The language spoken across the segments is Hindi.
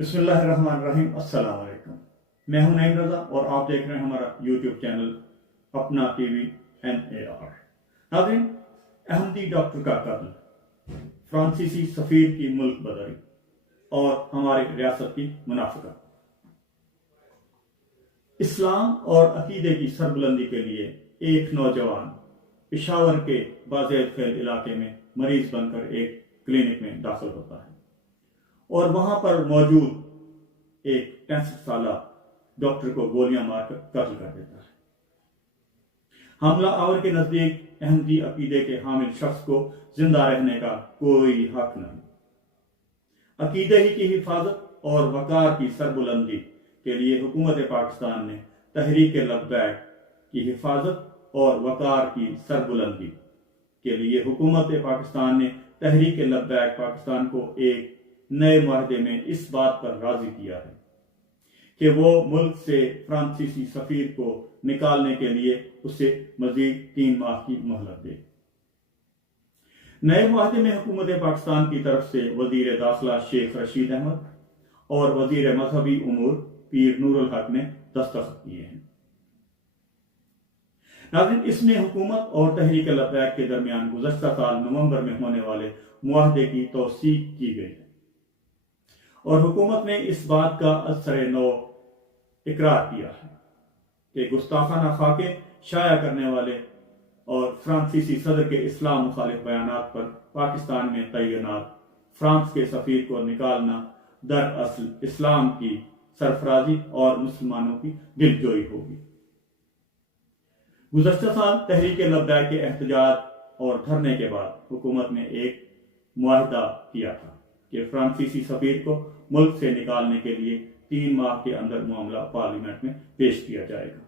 बिस्मिल्लाहिर्रहमानिर्रहीम। अस्सलाम वालेकुम। मैं हूं नईम रजा और आप देख रहे हैं हमारा यूट्यूब चैनल अपना टीवी NAR। नाज़रीन, अहमदी डॉक्टर का कत्ल, फ्रांसीसी सफीर की मुल्क बदरी और हमारी रियासत की मुनाफिकत। इस्लाम और अकीदे की सरबुलंदी के लिए एक नौजवान पेशावर के बाज़ेद फैल इलाके में मरीज बनकर एक क्लिनिक में दाखिल होता है और वहां पर मौजूद एक 65 साला डॉक्टर को गोलियां मारकर कत्ल कर देता है। हमला आवर के नजदीक अहमदी अकीदे के हामिल शख्स को जिंदा रहने का कोई हक नहीं। अकीदे ही की हिफाजत और वकार की सरबुलंदी के लिए हुकूमत पाकिस्तान ने तहरीक लब्बैक की हिफाजत और वकार की सरबुलंदी के लिए हुकूमत पाकिस्तान ने तहरीक लब्बैक पाकिस्तान को एक नए माहदे में इस बात पर राजी किया है कि वो मुल्क से फ्रांसीसी सफीर को निकालने के लिए उसे मजीद 3 माह की मोहलत दे। नए माहदे में हुकूमत पाकिस्तान की तरफ से वजीर दाखिला शेख रशीद अहमद और वजीर मजहबी उमूर पीर नूरुल हक ने दस्तखत किए हैं। नाज़रीन, इसमें हुकूमत और तहरीक लब्बैक के दरमियान गुज़श्ता साल नवंबर में होने वाले मुआहदे की तौसीक की गई है और हुकूमत ने इस बात का असर नौ इकरार किया है कि गुस्ताखाना खाके शाया करने वाले और फ्रांसीसी सदर के इस्लाम मुखालिफ बयानात पर पाकिस्तान में तैनात फ्रांस के सफीर को निकालना दरअसल इस्लाम की सरफराजी और मुसलमानों की दिलजोई होगी। गुज़श्ता साल तहरीक लब्बैक के एहतजाज और धरने के बाद हुकूमत ने एक मुआहदा किया था कि फ्रांसीसी सफीर को मुल्क से निकालने के लिए 3 माह के अंदर मामला पार्लियामेंट में पेश किया जाएगा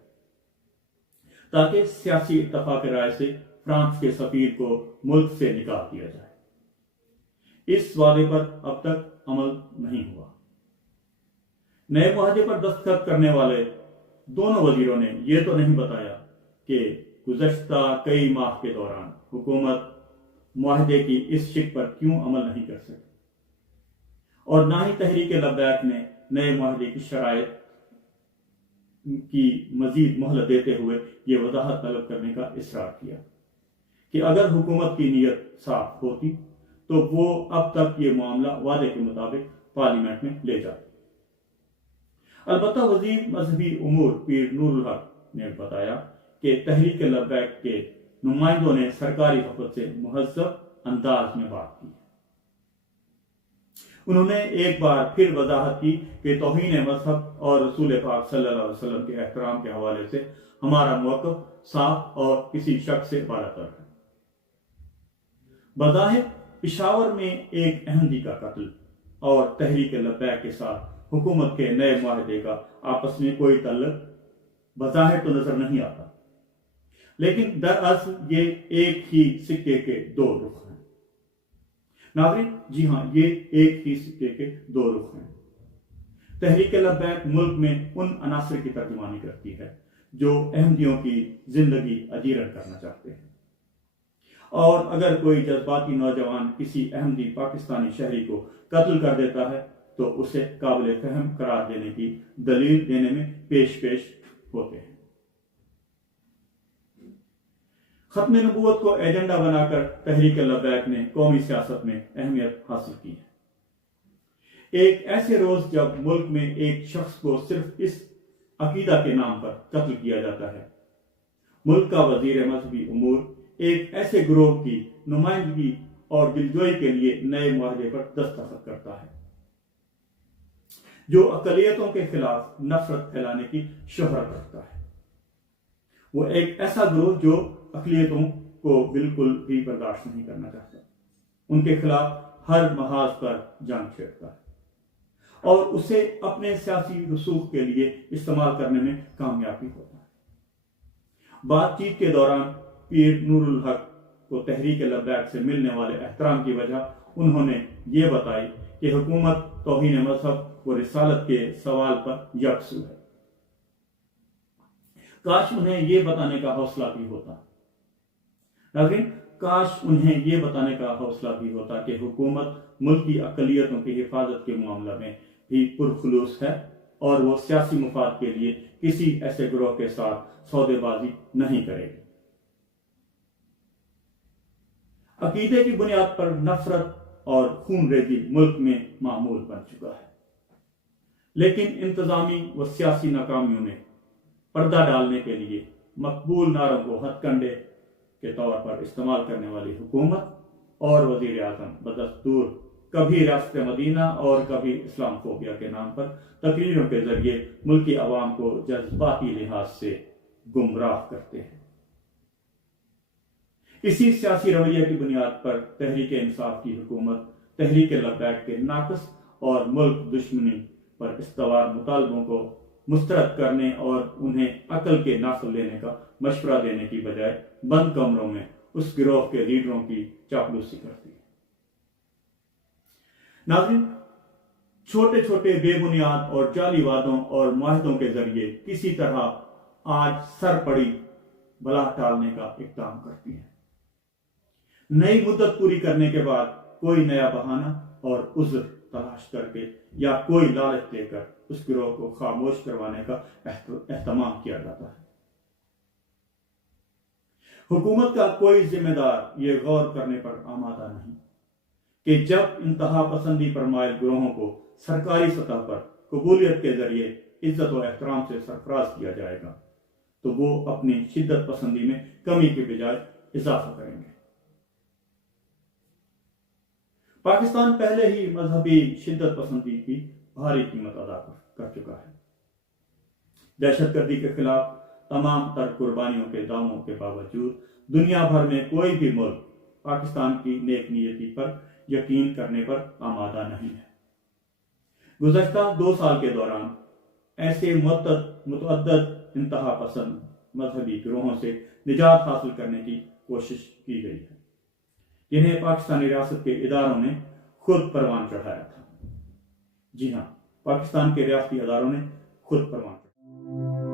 ताकि सियासी इत्तफाक राय से फ्रांस के सफीर को मुल्क से निकाल दिया जाए। इस वादे पर अब तक अमल नहीं हुआ। नए मुआहदे पर दस्तखत करने वाले दोनों वजीरों ने यह तो नहीं बताया कि गुज़श्ता कई माह के दौरान हुकूमत मुआहदे की इस शिक पर क्यों अमल नहीं कर सकी और ना ही तहरीक लब्बैक ने नए मुआहदे की शराइत की मजीद मोहलत देते हुए ये वजाहत तलब करने का इसरार किया कि अगर हुकूमत की नीयत साफ होती तो वो अब तक ये मामला वादे के मुताबिक पार्लियामेंट में ले जाती। अलबत्ता वजीर मजहबी उमूर पीर नूरुल हक ने बताया कि तहरीक लब्बैक के नुमाइंदों ने सरकारी वफद से मुहज़्ज़ब अंदाज में बात की। उन्होंने एक बार फिर वजाहत की कि तौहीन मजहब और रसूल पाक सल्लल्लाहु अलैहि वसल्लम के एहतराम के हवाले से हमारा मौक़िफ़ साफ और किसी शक से बालातर है। बज़ाहिर पेशावर में एक अहमदी का कत्ल और तहरीक लब्बैक के साथ हुकूमत के नए मुआहदे का आपस में कोई तल्लुक़ बज़ाहिर तो नजर नहीं आता, लेकिन दरअसल ये एक ही सिक्के के 2 रुख हैं। नाज़रीन, जी हाँ, ये एक ही सिक्के के 2 रुख हैं। तहरीक लब्बैक मुल्क में उन अनासर की तर्जुमानी करती है जो अहमदियों की जिंदगी अजीरन करना चाहते हैं और अगर कोई जज्बाती नौजवान किसी अहमदी पाकिस्तानी शहरी को कत्ल कर देता है तो उसे काबिल फहम करार देने की दलील देने में पेश होते हैं। खत्म नबूवत को एजेंडा बनाकर तहरीक लब्बैक ने कौमी सियासत में अहमियत हासिल की है। एक ऐसे रोज जब मुल्क में एक शख्स को सिर्फ इस अकीदा के नाम पर कत्ल किया जाता है, मुल्क का वजीर मजहबी उमूर एक ऐसे ग्रोह की नुमाइंदगी और दिलजोई के लिए नए मुआहदे पर दस्तखत करता है जो अकलियतों के खिलाफ नफरत फैलाने की शोहरत रखता है। वो एक ऐसा ग्रोह जो अकलियतों को बिल्कुल भी बर्दाश्त नहीं करना चाहता, उनके खिलाफ हर महाज पर जंग छेड़ता है और उसे अपने सियासी रसूख के लिए इस्तेमाल करने में कामयाबी होता है। बातचीत के दौरान पीर नूरुल हक को तहरीक लब्बैक से मिलने वाले एहतराम की वजह उन्होंने ये बताई कि हुकूमत तौहीन मजहब व रिसालत के सवाल पर यकसू है। काश उन्हें यह बताने का हौसला भी होता, नाज़रीन, काश उन्हें यह बताने का हौसला भी होता कि हुकूमत मुल्क की अक़लियतों की हिफाजत के मामला में भी पुरखुलूस है और वो सियासी मुफाद के लिए किसी ऐसे ग्रोह के साथ सौदेबाजी नहीं करेगी। अकीदे की बुनियाद पर नफरत और खूनरेजी मुल्क में मामूल बन चुका है, लेकिन इंतजामी व सियासी नाकामियों ने पर्दा डालने के लिए मकबूल नारों को हथकंडे के तौर पर इस्तेमाल करने वाली हुकूमत और वजीर आजम बदस्तूर कभी रियासत मदीना और कभी इस्लामफोबिया के नाम पर तकरीरों के जरिए मुल्की अवाम को जज्बाती लिहाज से गुमराह करते हैं। इसी सियासी रवैये की बुनियाद पर तहरीक इंसाफ की हुकूमत तहरीक लब्बैक के नाकस और मुल्क दुश्मनी पर इस्तवार मुतालबों को मुस्तरद करने और उन्हें अकल के नासब लेने का मशवरा देने की बजाय बंद कमरों में उस गिरोह के लीडरों की चापलूसी करती है। नाज़रीन, छोटे छोटे बेबुनियाद और जाली वादों और मुआहदों के जरिए किसी तरह आज सर पड़ी बला टालने का इक़दाम करती है। नई मुद्दत पूरी करने के बाद कोई नया बहाना और उज़्र तलाश करके या कोई लालच देकर उस गिरोह को खामोश करवाने का एहतमाम किया जाता है। हुकूमत का कोई जिम्मेदार ये गौर करने पर आमादा नहीं कि जब इंतहा पसंदी पर मायल गिरोहों को सरकारी सतह पर कबूलियत के जरिए इज्जत और एहतराम से सरफराज किया जाएगा तो वो अपनी शिद्दत पसंदी में कमी के बजाय इजाफा करेंगे। पाकिस्तान पहले ही मजहबी शिद्दत पसंदी की भारी कीमत अदा कर चुका है। दहशतगर्दी के खिलाफ तमाम तर कुर्बानियों के दावों के बावजूद दुनिया भर में कोई भी मुल्क पाकिस्तान की नेक नीयती पर यकीन करने पर आमादा नहीं है। गुज़श्ता 2 साल के दौरान ऐसे मुतअद्दिद इंतहा पसंद मजहबी गिरोहों से निजात हासिल करने की कोशिश की गई है, जिन्हें पाकिस्तानी रियासत के इदारों ने खुद परवान चढ़ाया था। जी हाँ, पाकिस्तान के रियासती इदारों ने खुद परवान चढ़ाया।